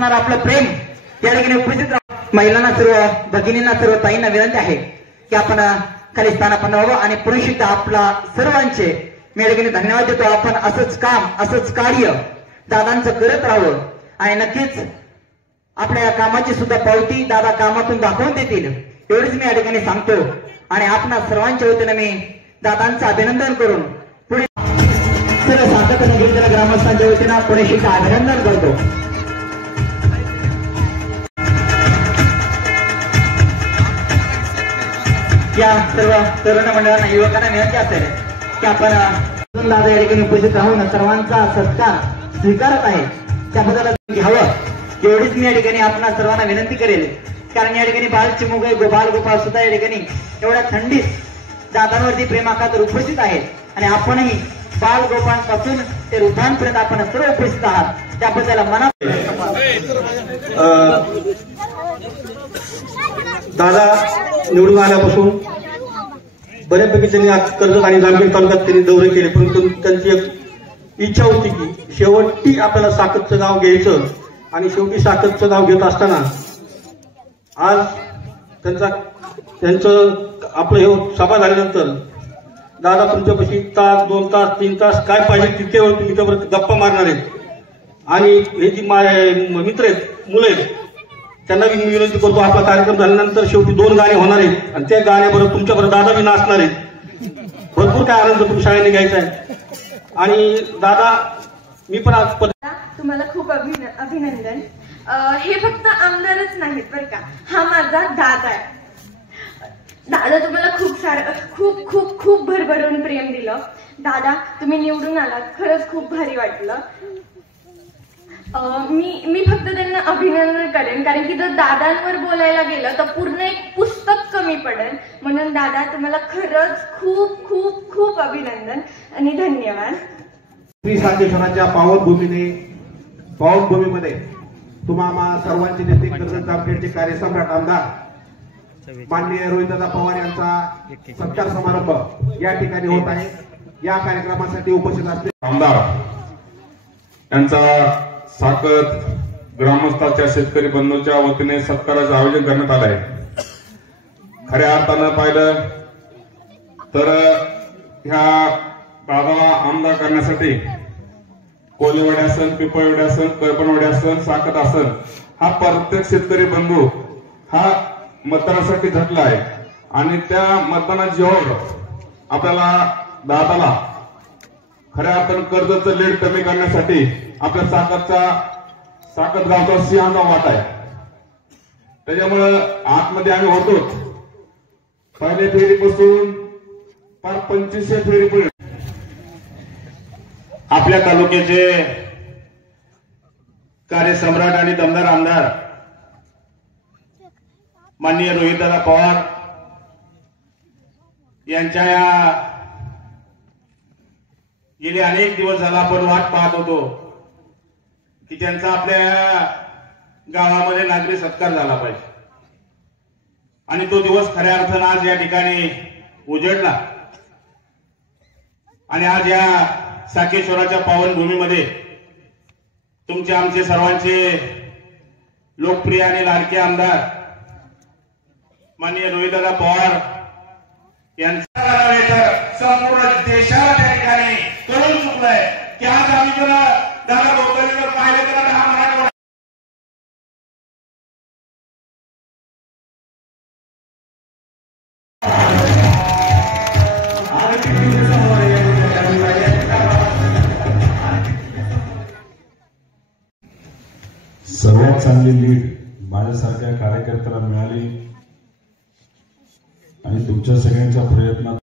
असणार आपलं प्रेम या ठिकाणी उपस्थित महिलांना, सर्व भगिनींना, सर्व ताईंना विनंती आहे की आपण खाली स्थानापन्न व्हावं आणि पुरुषित आपला सर्वांचे मी या ठिकाणी धन्यवाद देतो. आपण असंच काम, असंच कार्य दादांचं करत राहावं आणि नक्कीच आपल्या या कामाची सुद्धा पावती दादा कामातून दाखवून देतील एवढीच मी या ठिकाणी सांगतो. आणि आपणा सर्वांच्या वतीने मी दादांचं अभिनंदन करून पुढे सर्व सातत्याने गिरिजन ग्रामस्थांच्या वतीनं पुणेशीचं अभिनंदन करतो. या सर्व तरुण मंडळांना, युवकांना विनंती असेल की आपण दादा या ठिकाणी उपस्थित राहून सर्वांचा सत्कार स्वीकारत आहे त्याबद्दल घ्यावं एवढीच मी या ठिकाणी आपण सर्वांना विनंती करेल. कारण या ठिकाणी बाल चिमुकले गोपाल गोपाळ सुद्धा या ठिकाणी एवढ्या थंडीत दादांवरती प्रेमाखातर उपस्थित आहेत आणि आपणही बाल गोपांपासून ते वृद्धांपर्यंत आपण सर्व उपस्थित आहात त्याबद्दल मनात. दादा निवडून आल्यापासून बऱ्यापैकी त्यांनी आज कर्जत आणि जामखेड तालुक्यात त्यांनी दौरे केले, परंतु त्यांची एक इच्छा होती की शेवटी आपल्याला साकतचं गाव घ्यायचं आणि शेवटी साकतचं गाव घेत असताना आज त्यांचं आपलं हे सभा झाल्यानंतर दादा तुमच्यापाशी तास, 2 तास, 3 तास काय पाहिजे तिथे तुमच्यावर गप्पा मारणार आहेत. आणि हे जी मित्र आहेत, मुलं आहेत, त्यांना मी विनंती करतो आपला कार्यक्रम झाल्यानंतर शेवटी 2 गाणे होणार आहेत आणि त्या गाण्याबरोबर तुमच्याबरोबर दादा बी नाचणार आहेत. भरपूर काय आनंद तुम्ही शाळेने घ्यायचा आहे. आणि दादा मी पण आज तुम्हाला खूप अभिनंदन. हे फक्त आमदारच नाहीत बरं का, हा माझा दादा आहे. दादा तुम्हाला खूप खूप खूप भरभरून प्रेम दिलं. दादा तुम्ही निवडून आलात, खरंच खूप भारी वाटलं. मी फक्त त्यांना अभिनंदन करेन, कारण की जर दादांवर बोलायला गेलं तर पूर्ण एक पुस्तक कमी पडेल. म्हणून दादा तुम्हाला खरंच खूप खूप खूप अभिनंदन आणि धन्यवाद. श्री साकेश्वराच्या पावनभूमीमध्ये तुम्हा सर्वांचे नेते कर्जत जामखेडचे कार्यसम्राट आमदार माननीय रोहितदादा पवार यांचा सत्कार समारंभ या ठिकाणी होत आहे. या कार्यक्रमासाठी उपस्थित असलेले आमदार यांचा साकत ग्रामस्थांच्या शेतकरी बंधूंच्या वतीने सत्काराचं आयोजन करण्यात आलं आहे. खऱ्या अर्थानं पाहिलं तर ह्या दादाला आमदार करण्यासाठी कोलेवाडी असन, पिपळवाडी असन, करपणवाडी असन, साकत असन, हा प्रत्येक शेतकरी बंधू हा मतदानासाठी झटला आहे. आणि त्या मतदानाची ओढ आपल्याला दादाला खऱ्या अर्थानं कर्जाचं लीड कमी करण्यासाठी आपल्या साकत गावचा सिंहाचा वाटा आहे. त्याच्यामुळं आतमध्ये आम्ही होतो पहिल्या फेरीपासून फार 2500 फेरीपर्यंत आपल्या तालुक्याचे कार्यसम्राट आणि दमदार आमदार माननीय रोहितदादा पवार यांच्या या गेले अनेक दिवस झाला आपण वाट पाहत होतो की त्यांचा आपल्या गावामध्ये नागरी सत्कार झाला पाहिजे. आणि तो दिवस खऱ्या अर्थानं आज या ठिकाणी उजडला. आणि आज या साकेश्वराच्या पावनभूमीमध्ये तुमचे आमचे सर्वांचे लोकप्रिय आणि लाडके आमदार माननीय रोहितदादा पवार यांचा संपूर्ण देशाला त्या ठिकाणी कळून चुकलंय की आज आम्ही जर दादा भोसले जर पाहिले तर हा मराठवाडा सर्वात चांगली लीड माझ्यासारख्या कार्यकर्त्याला मिळाली आणि तुमच्या सगळ्यांच्या प्रयत्नात